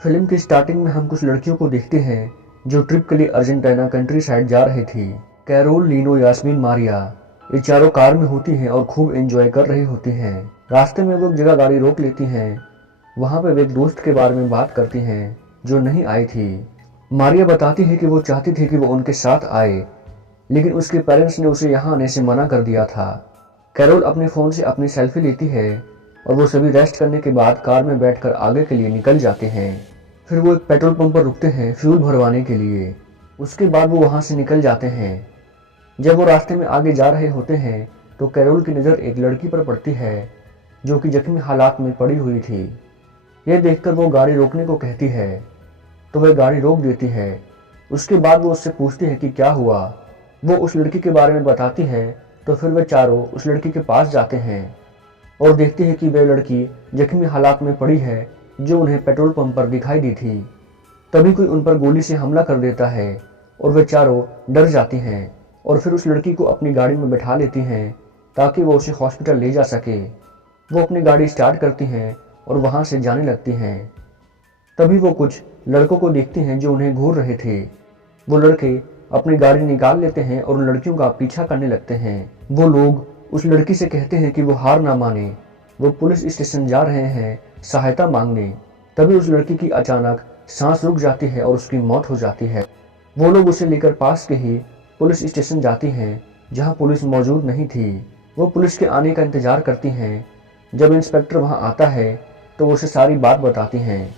Film की starting में हम कुछ लड़कियों को देखते हैं जो ट्रिप के लिए अर्जेंटीना कंट्री साइड जा रही थी। कैरोल, लीनो, यास्मीन, मारिया, ये चारों कार में होती हैं और खूब एंजॉय कर रही होती हैं। रास्ते में वो एक जगह गाड़ी रोक लेती हैं। वहाँ पे वे एक दोस्त के बारे में बात करती हैं जो नहीं आई थी। मारिया बताती है कि वो चाहती थी कि वो उनके साथ आए, लेकिन उसके पेरेंट्स ने उसे यहाँ आने से मना कर दिया था। कैरोल अपने फ़ोन से अपनी सेल्फी लेती है और वो सभी रेस्ट करने के बाद कार में बैठकर आगे के लिए निकल जाते हैं। फिर वो एक पेट्रोल पंप पर रुकते हैं फ्यूल भरवाने के लिए। उसके बाद वो वहाँ से निकल जाते हैं। जब वो रास्ते में आगे जा रहे होते हैं तो कैरोल की नज़र एक लड़की पर पड़ती है जो कि जख्मी हालात में पड़ी हुई थी। यह देखकर वो गाड़ी रोकने को कहती है तो वह गाड़ी रोक देती है। उसके बाद वो उससे पूछती है कि क्या हुआ। वो उस लड़की के बारे में बताती है तो फिर वे चारों उस लड़की के पास जाते हैं और देखते हैं कि वह लड़की जख्मी हालात में पड़ी है जो उन्हें पेट्रोल पंप पर दिखाई दी थी। तभी कोई उन पर गोली से हमला कर देता है और वे चारों डर जाती हैं और फिर उस लड़की को अपनी गाड़ी में बैठा लेती हैं ताकि वो उसे हॉस्पिटल ले जा सके। वो अपनी गाड़ी स्टार्ट करती हैं और वहाँ से जाने लगती हैं। तभी वो कुछ लड़कों को देखती हैं जो उन्हें घूर रहे थे। वो लड़के अपनी गाड़ी निकाल लेते हैं और उन लड़कियों का पीछा करने लगते हैं। वो लोग उस लड़की से कहते हैं कि वो हार ना माने, वो पुलिस स्टेशन जा रहे हैं सहायता मांगने। तभी उस लड़की की अचानक सांस रुक जाती है और उसकी मौत हो जाती है। वो लोग उसे लेकर पास के ही पुलिस स्टेशन जाती हैं जहां पुलिस मौजूद नहीं थी। वो पुलिस के आने का इंतजार करती हैं। जब इंस्पेक्टर वहां आता है तो वो उसे सारी बात बताती हैं।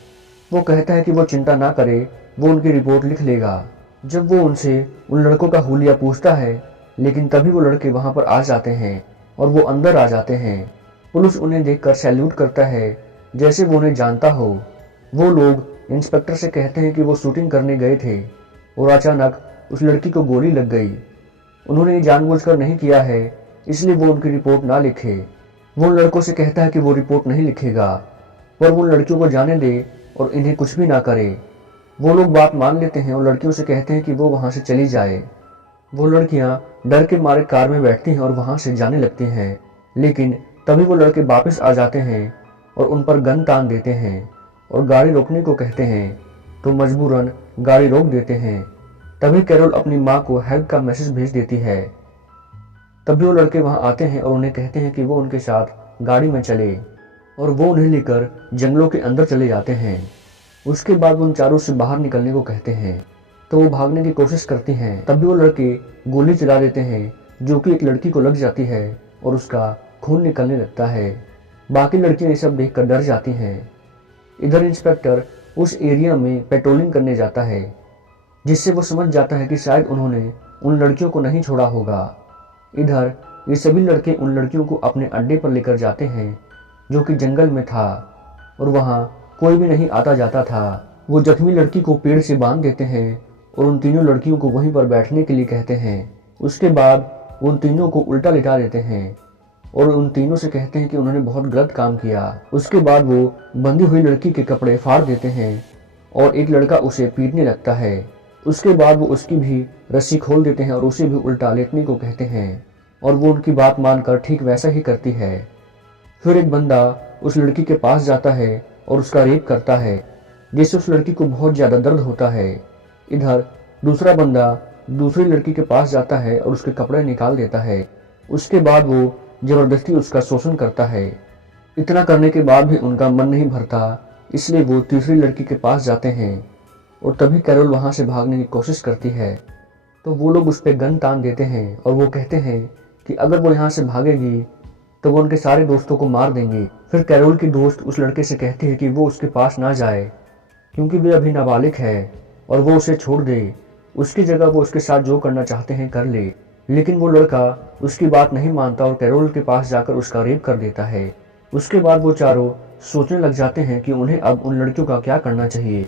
वो कहता है कि वो चिंता ना करे, वो उनकी रिपोर्ट लिख लेगा। जब वो उनसे उन लड़कों का हुलिया पूछता है, लेकिन तभी वो लड़के वहां पर आ जाते हैं और वो अंदर आ जाते हैं। पुलिस उन्हें देखकर सैल्यूट करता है जैसे वो उन्हें जानता हो। वो लोग इंस्पेक्टर से कहते हैं कि वो शूटिंग करने गए थे और अचानक उस लड़की को गोली लग गई। उन्होंने ये जानबूझकर नहीं किया है, इसलिए वो उनकी रिपोर्ट ना लिखे। वो उन लड़कों से कहता है कि वो रिपोर्ट नहीं लिखेगा, पर वो उन लड़कियों को जाने दे और इन्हें कुछ भी ना करे। वो लोग बात मान लेते हैं और लड़कियों से कहते हैं कि वो वहाँ से चली जाए। वो लड़कियाँ डर के मारे कार में बैठती हैं और वहाँ से जाने लगती हैं, लेकिन तभी वो लड़के वापस आ जाते हैं और उन पर गन तान देते हैं और गाड़ी रोकने को कहते हैं तो मजबूरन गाड़ी रोक देते हैं। तभी कैरोल अपनी माँ को हेल्प का मैसेज भेज देती है। तभी वो लड़के वहाँ आते हैं और उन्हें कहते हैं कि वो उनके साथ गाड़ी में चले और वो उन्हें लेकर जंगलों के अंदर चले जाते हैं। उसके बाद वो उन चारों से बाहर निकलने को कहते हैं तो वो भागने की कोशिश करती हैं। तभी वो लड़के गोली चला देते हैं जो कि एक लड़की को लग जाती है और उसका खून निकलने लगता है। बाकी लड़कियां ये सब देखकर डर जाती हैं। इधर इंस्पेक्टर उस एरिया में पेट्रोलिंग करने जाता है, जिससे वो समझ जाता है कि शायद उन्होंने उन लड़कियों को नहीं छोड़ा होगा। इधर ये सभी लड़के उन लड़कियों को अपने अड्डे पर लेकर जाते हैं जो कि जंगल में था और वहाँ कोई भी नहीं आता जाता था। वो जख्मी लड़की को पेड़ से बांध देते हैं और उन तीनों लड़कियों को वहीं पर बैठने के लिए कहते हैं। उसके बाद उन तीनों को उल्टा लिटा देते हैं और उन तीनों से कहते हैं कि उन्होंने बहुत गलत काम किया। उसके बाद वो बंधी हुई लड़की के कपड़े फाड़ देते हैं और एक लड़का उसे पीटने लगता है। उसके बाद वो उसकी भी रस्सी खोल देते हैं और उसे भी उल्टा लेटने को कहते हैं और वो उनकी बात मानकर ठीक वैसा ही करती है। फिर एक बंदा उस लड़की के पास जाता है और उसका रेप करता है, जिससे उस लड़की को बहुत ज़्यादा दर्द होता है। इधर दूसरा बंदा दूसरी लड़की के पास जाता है और उसके कपड़े निकाल देता है। उसके बाद वो जबरदस्ती उसका शोषण करता है। इतना करने के बाद भी उनका मन नहीं भरता, इसलिए वो तीसरी लड़की के पास जाते हैं और तभी कैरोल वहाँ से भागने की कोशिश करती है तो वो लोग उस पर गन तान देते हैं और वो कहते हैं कि अगर वो यहाँ से भागेगी तो वो उनके सारे दोस्तों को मार देंगे। फिर कैरोल की दोस्त उस लड़के से कहती है कि वो उसके पास ना जाए क्योंकि वे अभी नाबालिग है और वो उसे छोड़ दे। उसकी जगह वो उसके साथ जो करना चाहते हैं कर ले। लेकिन वो लड़का उसकी बात नहीं मानता और कैरोल के पास जाकर उसका रेप कर देता है। उसके बाद वो चारों सोचने लग जाते हैं कि उन्हें अब उन लड़कियों का क्या करना चाहिए।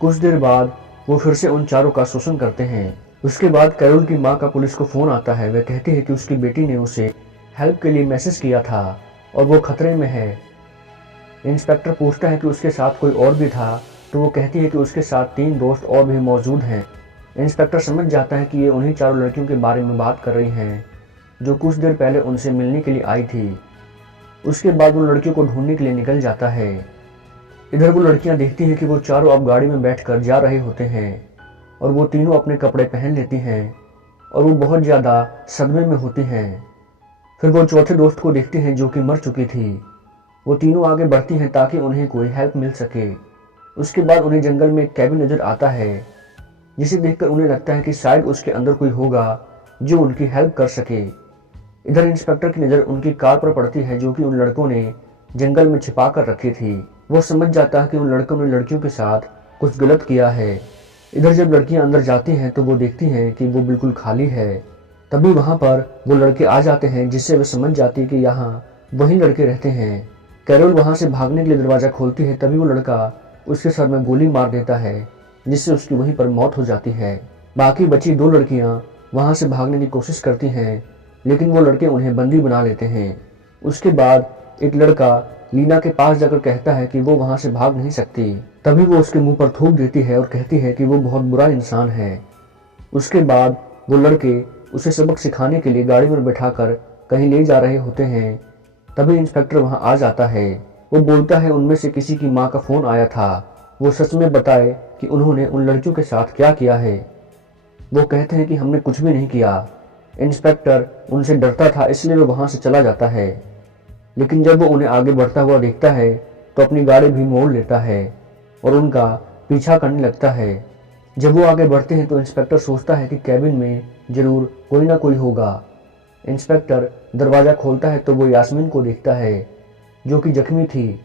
कुछ देर बाद वो फिर से उन चारों का शोषण करते हैं। उसके बाद कैरोल की माँ का पुलिस को फ़ोन आता है। वह कहती है कि उसकी बेटी ने उसे हेल्प के लिए मैसेज किया था और वो खतरे में है। इंस्पेक्टर पूछता है कि उसके साथ कोई और भी था तो वो कहती है कि उसके साथ 3 दोस्त और भी मौजूद हैं। इंस्पेक्टर समझ जाता है कि ये उन्हीं चारों लड़कियों के बारे में बात कर रही हैं जो कुछ देर पहले उनसे मिलने के लिए आई थी। उसके बाद वो लड़कियों को ढूंढने के लिए निकल जाता है। इधर वो लड़कियां देखती हैं कि वो चारों अब गाड़ी में बैठकर जा रहे होते हैं और वो तीनों अपने कपड़े पहन लेती हैं और वो बहुत ज़्यादा सदमे में होती हैं। फिर वो चौथे दोस्त को देखते हैं जो कि मर चुकी थी। वो तीनों आगे बढ़ती हैं ताकि उन्हें कोई हेल्प मिल सके। उसके बाद उन्हें जंगल में एक कैबिन नज़र आता है जिसे देखकर उन्हें लगता है कि शायद उसके अंदर कोई होगा जो उनकी हेल्प कर सके। इधर इंस्पेक्टर की नज़र उनकी कार पर पड़ती है जो कि उन लड़कों ने जंगल में छिपा कर रखी थी। वो समझ जाता है कि उन लड़कों ने लड़कियों के साथ कुछ गलत किया है। इधर जब लड़कियां अंदर जाती हैं तो वो देखती हैं कि वो बिल्कुल खाली है। तभी वहां पर वो लड़के आ जाते हैं जिससे वे समझ जाती है कि यहाँ वही लड़के रहते हैं। कैरोल वहां से भागने के लिए दरवाज़ा खोलती है, तभी वो लड़का उसके सर में गोली मार देता है जिससे उसकी वहीं पर मौत हो जाती है। बाकी बची दो लड़कियां वहां से भागने की कोशिश करती हैं लेकिन वो लड़के उन्हें बंदी बना लेते हैं। उसके बाद एक लड़का लीना के पास जाकर कहता है कि वो वहां से भाग नहीं सकती। तभी वो उसके मुंह पर थूक देती है और कहती है कि वो बहुत बुरा इंसान है। उसके बाद वो लड़के उसे सबक सिखाने के लिए गाड़ी में बैठाकर कहीं ले जा रहे होते हैं। तभी इंस्पेक्टर वहां आ जाता है। वो बोलता है उनमें से किसी की माँ का फोन आया था, वो सच में बताए कि उन्होंने उन लड़कियों के साथ क्या किया है। वो कहते हैं कि हमने कुछ भी नहीं किया। इंस्पेक्टर उनसे डरता था इसलिए वो वहां से चला जाता है, लेकिन जब वो उन्हें आगे बढ़ता हुआ देखता है तो अपनी गाड़ी भी मोड़ लेता है और उनका पीछा करने लगता है। जब वो आगे बढ़ते हैं तो इंस्पेक्टर सोचता है कि कैबिन में जरूर कोई ना कोई होगा। इंस्पेक्टर दरवाज़ा खोलता है तो वो यास्मीन को देखता है जो कि जख्मी थी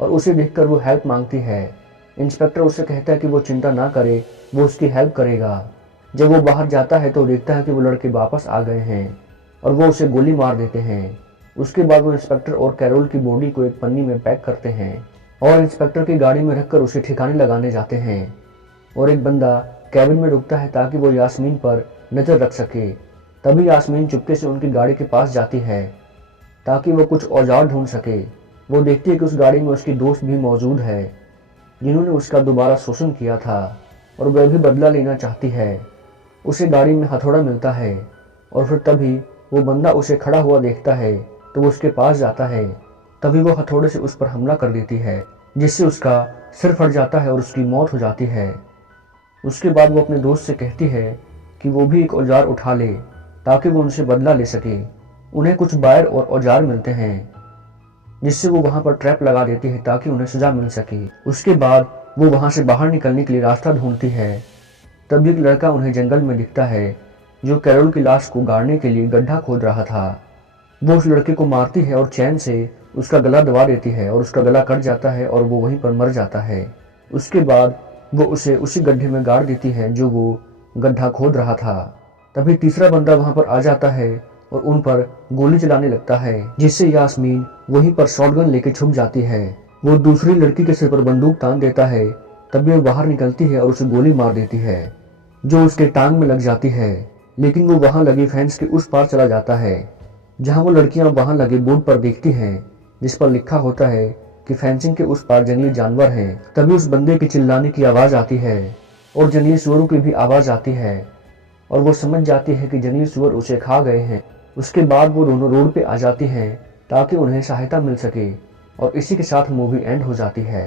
और उसे देखकर वो हेल्प मांगती है। इंस्पेक्टर उससे कहता है कि वो चिंता ना करे, वो उसकी हेल्प करेगा। जब वो बाहर जाता है तो देखता है कि वो लड़के वापस आ गए हैं और वो उसे गोली मार देते हैं। उसके बाद वो इंस्पेक्टर और कैरोल की बॉडी को एक पन्नी में पैक करते हैं और इंस्पेक्टर की गाड़ी में रखकर उसे ठिकाने लगाने जाते हैं। और एक बंदा कैबिन में रुकता है ताकि वो यास्मीन पर नज़र रख सके। तभी यास्मीन चुपके से उनकी गाड़ी के पास जाती है ताकि वो कुछ औजार ढूंढ सके। वो देखती है कि उस गाड़ी में उसकी दोस्त भी मौजूद है जिन्होंने उसका दोबारा शोषण किया था और वह भी बदला लेना चाहती है। उसे गाड़ी में हथौड़ा मिलता है और फिर तभी वो बंदा उसे खड़ा हुआ देखता है तो वो उसके पास जाता है। तभी वो हथौड़े से उस पर हमला कर देती है जिससे उसका सिर फट जाता है और उसकी मौत हो जाती है। उसके बाद वो अपने दोस्त से कहती है कि वो भी एक औजार उठा ले ताकि वो उनसे बदला ले सके। उन्हें कुछ वायर और औजार मिलते हैं जिससे वो वहां पर ट्रैप लगा देती है ताकि उन्हें सजा मिल सके। उसके बाद वो वहां से बाहर निकलने के लिए रास्ता ढूंढती है। तभी एक लड़का उन्हें जंगल में दिखता है जो कैरोल की लाश को गाड़ने के लिए गड्ढा खोद रहा था। वो उस लड़के को मारती है और चैन से उसका गला दबा देती है और उसका गला कट जाता है और वो वहीं पर मर जाता है। उसके बाद वो उसे उसी गड्ढे में गाड़ देती है जो वो गड्ढा खोद रहा था। तभी तीसरा बंदा वहां पर आ जाता है और उन पर गोली चलाने लगता है जिससे यास्मीन वहीं पर शॉटगन लेके छुप जाती है। वो दूसरी लड़की के सिर पर बंदूक तान देता है। तभी वो बाहर निकलती है और उसे गोली मार देती है जो उसके टांग में लग जाती है, लेकिन वो वहां लगे फेंस के उस पार चला जाता है जहां वो लड़कियां वहां लगे बोर्ड पर देखती हैं जिस पर लिखा होता है कि फेंसिंग के उस पार जंगली जानवर हैं। तभी उस बंदे की चिल्लाने की आवाज़ आती है और जंगली सुअरों की भी आवाज़ आती है और वो समझ जाती है कि जंगली सुअर उसे खा गए हैं। उसके बाद वो दोनों रोड पे आ जाती हैं ताकि उन्हें सहायता मिल सके और इसी के साथ मूवी एंड हो जाती है।